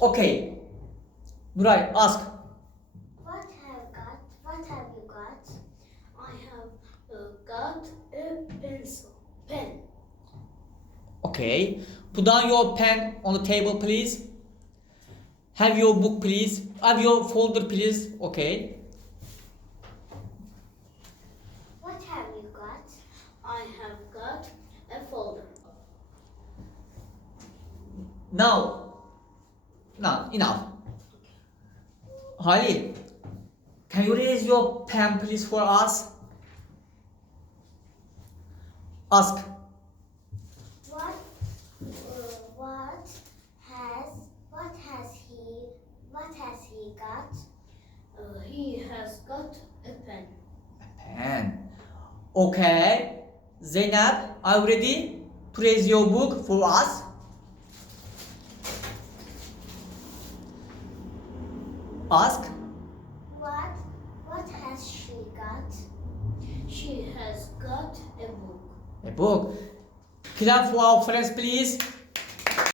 Okay. Nuray, ask. What have you got? I have got a pencil. Pen. Okay. Put down your pen on the table, please. Have your book, please. Have your folder, please. Okay. What have you got? I have got a folder. Now, enough. Halil, can you raise your pen, please, for us? Ask. What has he got? He has got a pen. Pen. Okay. Zainab, are you ready to raise your book for us? Ask. What has she got? She has got a book. A book. Clap for our friends, please.